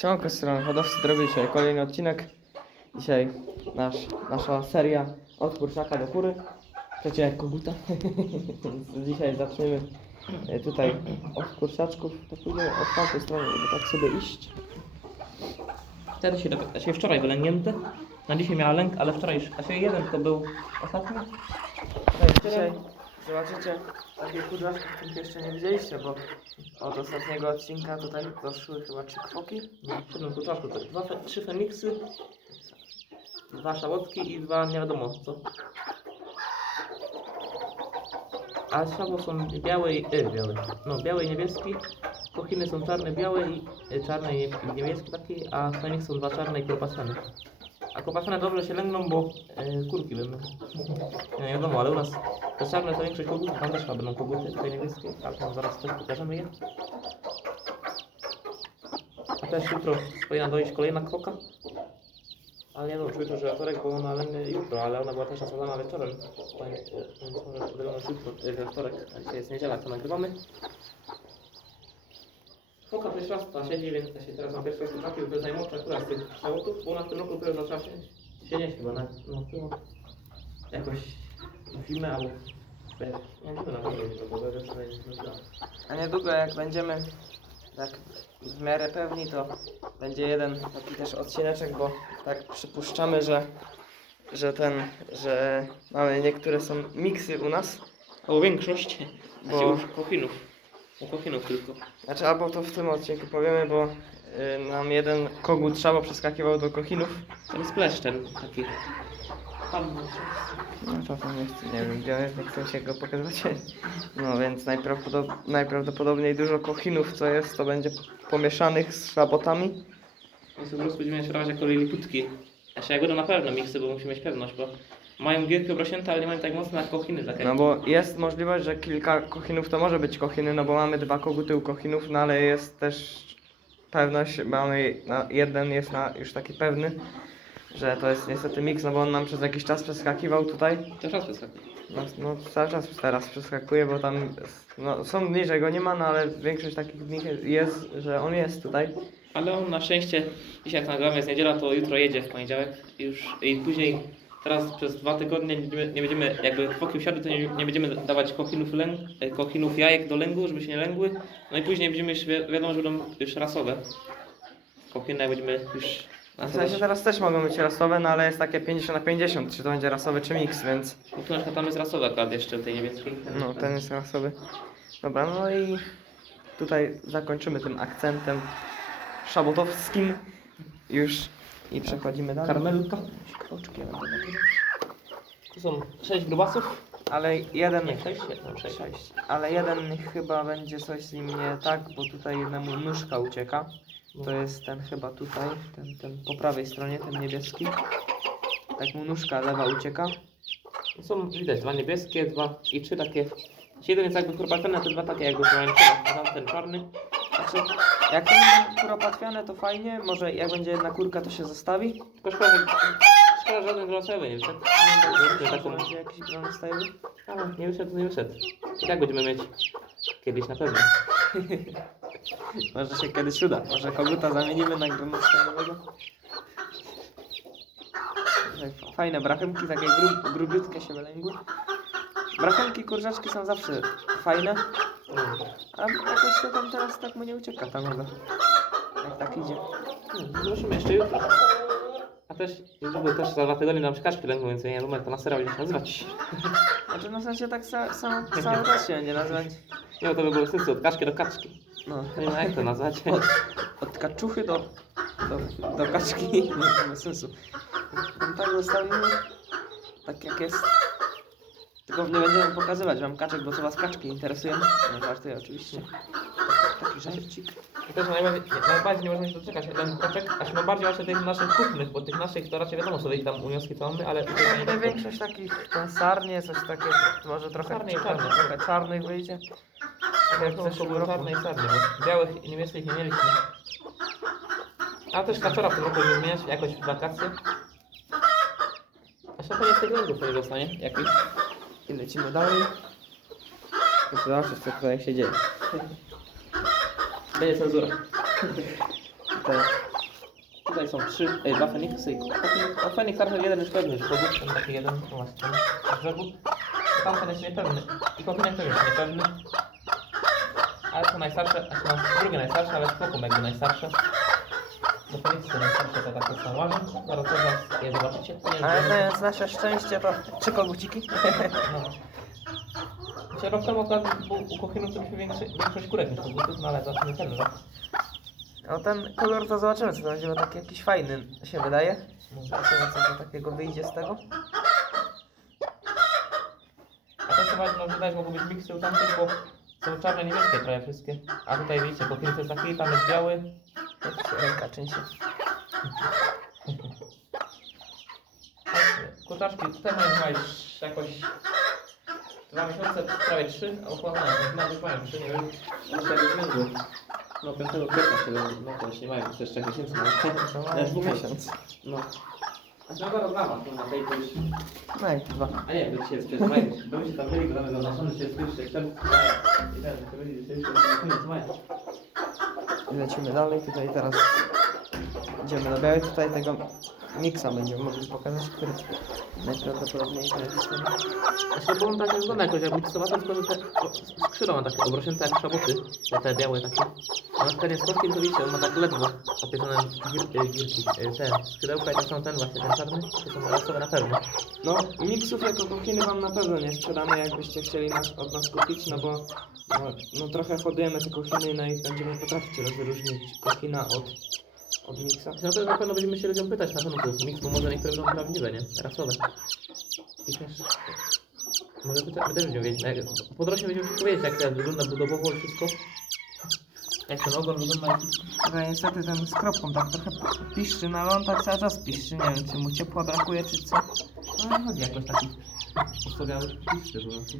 Siemanko, z strony hodowcy zrobił dzisiaj kolejny odcinek. Dzisiaj nasz, nasza seria od kurczaka do kury. Przecinek koguta. Więc dzisiaj zaczniemy e, tutaj od kurczaczków. To pójdziemy od tamtej strony, żeby tak sobie iść. Wtedy się, dopiero- się wczoraj wylęgnięty. Na dzisiaj miała lęk, ale wczoraj, a się jeden to był ostatni. Dzisiaj zobaczycie takie kurczaczki, których jeszcze nie widzieliście, bo od ostatniego odcinka tutaj doszły chyba trzy kwoki. W jednym kurczaczku to dwa, fe- trzy feniksy, dwa szałotki i dwa nie wiadomo co. A szabo są białe i y, białe. No, białe i niebieski. Kochiny są czarne, białe i y, czarne i nie- i niebieskie takie, a feniks są dwa czarne i kopasane. A kopasane dobrze się lęgną, bo y, kurki będą. Nie wiadomo, ale u nas te czarne to większość kogutów, tam też będą koguty, tutaj niebieskie, ale tam zaraz też pokażemy je. A też jutro powinna dojść kolejna kwoka. Ale nie wiem, czy jutro, że wtorek, bo ona lęgnie jutro, ale ona była też nasadzona wieczorem. E, Więc może wyglądać jutro, e, we wtorek, a dzisiaj jest niedziela, to nagrywamy. Kwoka pierwszy raz ta siedzi, więc się teraz na pierwszy raz trafił, to jest najmłodsza akurat z tych szałotów, bo ona w tym roku dopiero zaczęła się, się nieść chyba, na, no to jakoś zimę albo nie wiem, na pewno to, bo że jest źle. A niedługo jak będziemy tak w miarę pewni, to będzie jeden taki też odcineczek, bo tak przypuszczamy, że, że ten, że mamy niektóre są miksy u nas. O, większość, Bo- bo... już u kochinów tylko. Znaczy albo to w tym odcinku powiemy, bo y, nam jeden kogut szabo przeskakiwał do kochinów. Ten splash ten taki. Tam No to tam jest, nie wiem gdzie on jest, nie chcę się go pokazywać. No więc najprawdopodob najprawdopodobniej dużo kochinów co jest, to będzie pomieszanych z szabotami. Więc po prostu będziemy szorować jako liliputki. Znaczy jak będą na pewno miksy, bo musimy mieć pewność, bo mają gierki obrośnięte, ale nie mają tak mocno jak kochiny takie. No bo jest możliwość, że kilka kochinów to może być kochiny, no bo mamy dwa koguty u kochinów, no ale jest też pewność, mamy, no, jeden jest na, już taki pewny, że to jest niestety miks, no bo on nam przez jakiś czas przeskakiwał tutaj. To czas wyskakuje. No, no cały czas teraz przeskakuje, bo tam no, są dni, że go nie ma, no ale większość takich dni jest, że on jest tutaj. Ale on na szczęście, dzisiaj jak nagramy jest niedziela, to jutro jedzie w poniedziałek już i później teraz przez dwa tygodnie nie będziemy, nie będziemy jakby foki usiadły, to nie, nie będziemy dawać kochinów, lęg, e, kochinów jajek do lęgu, żeby się nie lęgły. No i później będziemy już wi- wiadomo, że będą już rasowe. Kochiny będziemy już W sensie teraz też mogą być rasowe, no ale jest takie 50 na 50, czy to będzie rasowy, czy miks, więc No tu na przykład tam jest rasowy akurat jeszcze tej niebieskiej. no ten jest rasowy. Dobra, no i tutaj zakończymy tym akcentem szabotowskim już i przechodzimy dalej. Karmelka. Oczki, będę nagrywał. Tu są sześć grubasów. Ale jeden, Nie, sześć, nie, sześć. Sześć. Ale jeden chyba będzie coś z nim nie tak, bo tutaj jednemu nóżka ucieka. To jest ten chyba tutaj, ten, ten po prawej stronie, ten niebieski. Tak mu nóżka lewa ucieka. Są widać dwa niebieskie, dwa i trzy takie. Jeden jest jakby korpatenne, to dwa takie jakby pomarańczowe, a tam ten czarny. Znaczy, jak ten będzie kuropatwiane to fajnie, może jak będzie jedna kurka to się zostawi. Tylko szkoda, szkoda, że żaden grosowy nie wyszedł. Nie, Może taką, będzie jakiś a, nie wyszedł, to nie wyszedł. I tak będziemy mieć kiedyś na pewno. Może się kiedyś uda. Może koguta zamienimy na gronostajowego. Fajne brachemki, takie grub, grubiutkie się wylęgły. Brachemki kurczaczki są zawsze fajne, a jakoś to tam teraz tak mu nie ucieka ta noga. Jak tak idzie. Hmm, Zobaczymy jeszcze jutro. A też niedługo też za dwa tygodnie nam się kaczki lękną, więc nie wiem jak to na sera będzie się nazywać. Znaczy no w sensie tak sa, sam, cały czas się nie nazwać. Nie, bo to by było sensu, od kaczki do kaczki. No, nie ma jak to nazwać. od, od kaczuchy do, do, do kaczki nie ma sensu. Tam tak zostawimy, tak jak jest. Tylko nie będziemy pokazywać wam kaczek, bo co was kaczki interesują. No żartuję oczywiście. Taki żarcik. I też najbardziej, najbardziej nie można się doczekać ten kaczek, aż najbardziej właśnie tych naszych kupnych, bo tych naszych to raczej wiadomo sobie ich tam unioski co mamy, ale tutaj nie tak. większość takich, ten sarnie, coś takiego, może trochę Sarnie i czarnych, czarne. trochę czarnych wyjdzie. Tak jak w zeszłym roku czarnej i sarny, bo białych i niebieskich nie mieliśmy. A też kaczora w tym roku będziemy zmieniać jakoś w wakacje. A szafę jest lęgów nie dostanie, jakiś. I lecimy dalej. I zobaczcie co tutaj się dzieje. Będzie cenzura. tutaj. Tutaj są trzy, e, dwa Feniksy i. No Feniks raczej jeden już pewny, że kogut, ten taki jeden, no właśnie, brzegu. Tamten jest niepewny. I kokinek też jest niepewny. Ale to najstarsze, znaczy no, drugie najstarsze, ale spoko jakby najstarsze. Do Feniksy to najstarsze to takie są łaże. Zaraz to was je zobaczycie. Nie Ale jest nasze szczęście, to trzy koguciki. No. Znaczy rok temu akurat był u kochinów to większy, większość kurek niż kogutów, no ale zobaczymy ten rok. No ten kolor to zobaczymy, co to będzie, bo taki jakiś fajny się wydaje. Zobaczymy, co to takiego wyjdzie z tego. A to chyba no, że mogą być miksy u tamtych, bo są czarne, niebieskie prawie wszystkie. A tutaj widzicie, kokin to jest taki, tam jest biały. Jak ręka części. Kurczaczki tutaj mają chyba już jakoś dwa miesiące, prawie trzy, a układane, chyba już mają trzy, nie wiem. No to jest węgły. No 5 kwietnia się, no to już nie mają jeszcze 3 miesięcy, no. To Na ma dwóch miesiąc. No. A zaraz dama, to na tej to już... No i dwa. A nie, to dzisiaj jest przez maj, to my się tam byli, bo mamy zaznaczony, że jest pierwszy czerwca. I ten, to będzie dzisiejszy, to koniec maja. I lecimy dalej, tutaj teraz idziemy na białe, tutaj tego miksa będziemy mogli pokazać, który najprawdopodobniej to jest ten. Znaczy, bo on tak wygląda jakoś jak miksowaty, tylko że te skrzydła ma takie obrośnięte jak szaboty, te, te białe takie. A na ten jest kotkiem, to widzicie, on ma tak ledwo opieczone gir, e, girki, e, te skrzydełka i tak samo ten właśnie, ten czarny, to są rasowe na pewno. No, miksów jako kochiny wam na pewno nie sprzedamy, jakbyście chcieli nas, od nas kupić, no bo no, no trochę hodujemy te kochiny no i będziemy potrafić rozróżnić kochina od, od miksa. No to na pewno będziemy się ludziom pytać na pewno to jest miks, bo może niektóre będą prawdziwe, nie? Rasowe. I też... Może my, te, my też będziemy wiedzieć, jak, po drodze będziemy wszystko wiedzieć, jak to wygląda budowowo i wszystko. Jak ten ogon wygląda. Tylko niestety ten z kropką tak trochę piszczy, no ale on tak cały czas piszczy, nie wiem czy mu ciepła brakuje czy co. No nie chodzi jakoś taki postawiały piszczy po prostu.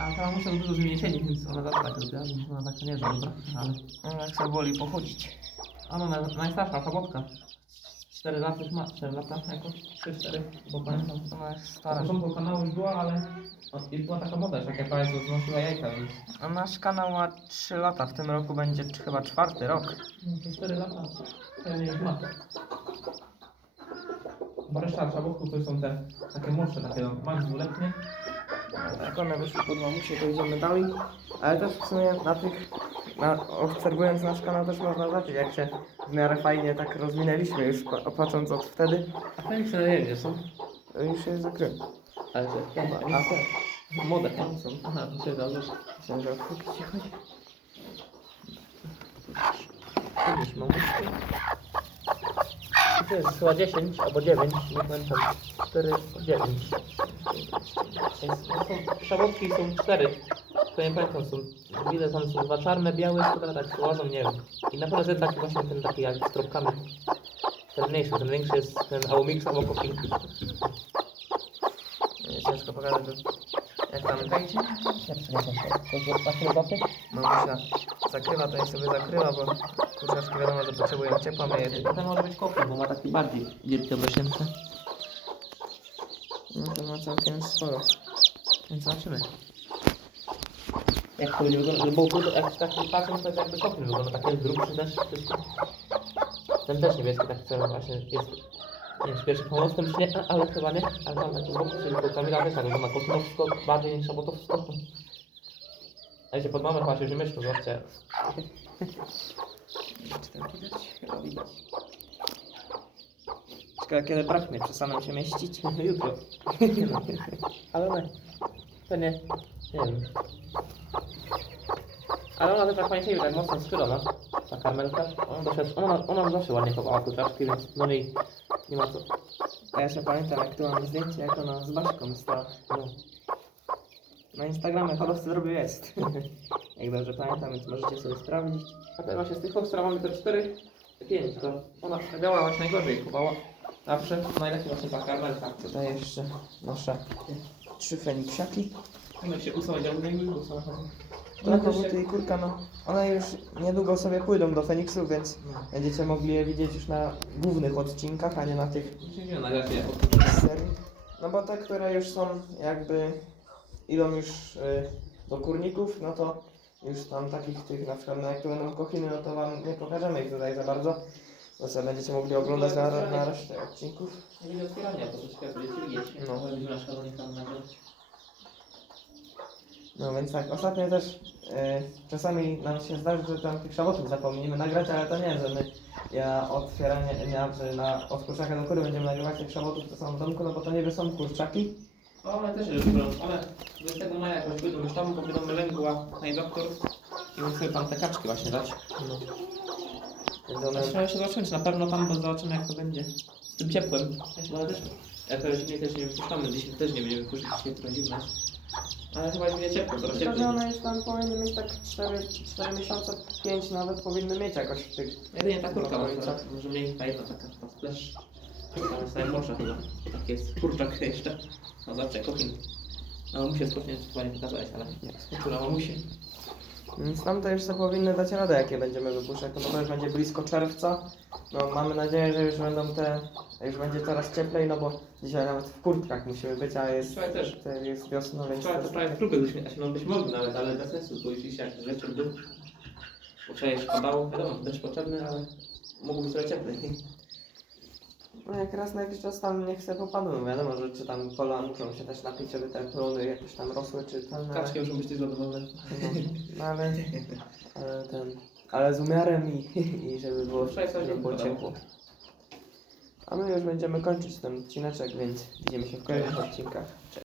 A ta muszę dużo zmienić siedzi, więc ona zawsze tak robiła, więc ona taka nie jest dobra, ale... No jak sobie boli pochodzić. Ona na, najstarsza fawotka. 4 lata już ma, 4 lata jakoś, 3-4, bo pamiętam. Ona jest Na stara. początku kanału już była, ale o, i była taka moda, że jak jakaś to znosiła jajka, więc A nasz kanał ma 3 lata, w tym roku będzie chyba czwarty rok. no, to 4 lata pewnie już ma. Bo reszta szabotków to są te takie młodsze, takie no, max dwuletnie. Jak one wyszły pod mamusię, to idziemy dalej. Ale też w sumie na tych, na, obserwując nasz kanał też można zobaczyć, jak się w miarę fajnie tak rozwinęliśmy już pa- patrząc od wtedy. A się nie gdzie są. To już się zakrył. Ale że Chyba, a te młode tam są. Aha, to się zależy. Myślałem, że o kuki ci chodzi. Mamuszki. I to jest chyba 10 albo 9, nie pamiętam. 4, 9. Jest, no są, szabotki są 4. To nie pamiętam, są, widzę tam są dwa czarne, białe, które tak łażą, nie wiem. I na pewno jest taki właśnie ten taki jak z kropkami. Ten mniejszy, ten większy jest ten Aomix albo. Nie, ciężko pokazać, że jak tam wejdzie. To jest na chwilę Mamusia zakrywa, to niech sobie zakrywa, bo kurczaczki wiadomo, że potrzebują ciepła, my je Ten może być Kofin, bo ma taki bardziej wielki obrośnięty. No to ma całkiem sporo. Więc zobaczymy. Jak to będzie wyglądać, bo to, jak tak patrzę, to jakby kopny wygląda, taki jest grubszy też, wszystko. Ten też niebieski, taki cały właśnie jest, nie wiem, z pierwszym pomocnym czy nie, a- ale chyba nie, ale tam taki boku, czyli to Kamila wiesz, jak wygląda kopnowsko bardziej niż szabotowsko. A jeszcze pod mamę chyba się już myślą, zobaczcie. Czy tam widać? Chyba widać. Ciekawe kiedy braknie, przestaną się mieścić. Jutro. ale nie. Nie, wiem. Ale ona też tak fajnie siedzi, tak mocno skrzydła, ta karmelka. Ona, doszedł, ona, ona zawsze ładnie chowała kurczaczki, więc do niej nie ma co. A ja jeszcze pamiętam jak tu mam zdjęcie, jak ona z Baśką stała. No. Na Instagramie hodowcy zrobił jest. jak dobrze pamiętam, więc możecie sobie sprawdzić. A teraz właśnie z tych Foxtra mamy te 4, 5, to ona biała właśnie najgorzej chowała. Zawsze najlepiej właśnie ta karmelka. Tutaj jeszcze nasze trzy feniksiaki. One się bo są To koguty i kurka, no one już niedługo sobie pójdą do Feniksów, więc będziecie mogli je widzieć już na głównych odcinkach, a nie na tych Nie na razie z serii. No bo te, które już są jakby idą już y, do kurników, no to już tam takich tych, na przykład no jak tu będą kochiny, no to wam nie pokażemy ich tutaj za bardzo. Bo sobie będziecie mogli oglądać na, na resztę odcinków. Nie będzie otwierania, to troszkę będziecie widzieć. No. No. Na tam nawet. No więc tak, ostatnio też e, czasami nam się zdarzy, że tam tych szamotów zapomnimy nagrać, ale to nie, że my ja otwieranie, nie, że na od kurczaka do kury będziemy nagrywać tych szamotów, co są w domku, no bo to niby są kurczaki. O, one też lubią. One 20 maja jakoś wyjdą już tam, bo będą mylęgła na doktor. I muszę sobie tam te kaczki właśnie dać. No. Więc one, Trzeba jeszcze zobaczyć, na pewno tam, bo zobaczymy jak to będzie. Z tym ciepłem. Chyba też, jak to zimniej też nie wypuszczamy, dzisiaj też nie będziemy wypuszczać, dzisiaj trochę zimno. Ale chyba będzie ciepło, coraz Myślę, cieplej. że one już tam powinny mieć tak 4, 4 miesiące, 5 nawet powinny mieć jakoś w tych Jedynie ta kurka No, może, co? może mniej ta jedna taka, ta splash. Tam jest najmłodsza chyba. Tak jest, kurczak jeszcze. No zawsze kochin. No mamusie skocznie chyba nie pokazałeś, ale skoczył na mamusie. Więc tam to jeszcze powinny dać radę, jakie będziemy wypuszczać, no bo to już będzie blisko czerwca. No mamy nadzieję, że już będą te, już będzie coraz cieplej, no bo dzisiaj nawet w kurtkach musimy być, a jest, Wczoraj też. to jest wiosna, więc Wczoraj to też- prawie w klubie byśmy, no byśmy mogli nawet, ale bez sensu, bo już dzisiaj jak wieczór był. Bo wczoraj już padało, wiadomo, deszcz potrzebny, ale mogło być trochę cieplej. No jak raz na jakiś czas tam niech sobie popadną, no wiadomo, że czy tam pola muszą się też napić, żeby te plony jakoś tam rosły, czy ten, ale, Kaczki muszą być też zadowolone. no, no ale, ale ten, ale z umiarem i, i żeby było, Wczoraj coś żeby nie było ciepło. A my już będziemy kończyć ten odcineczek, więc widzimy się w kolejnych odcinkach. Cześć.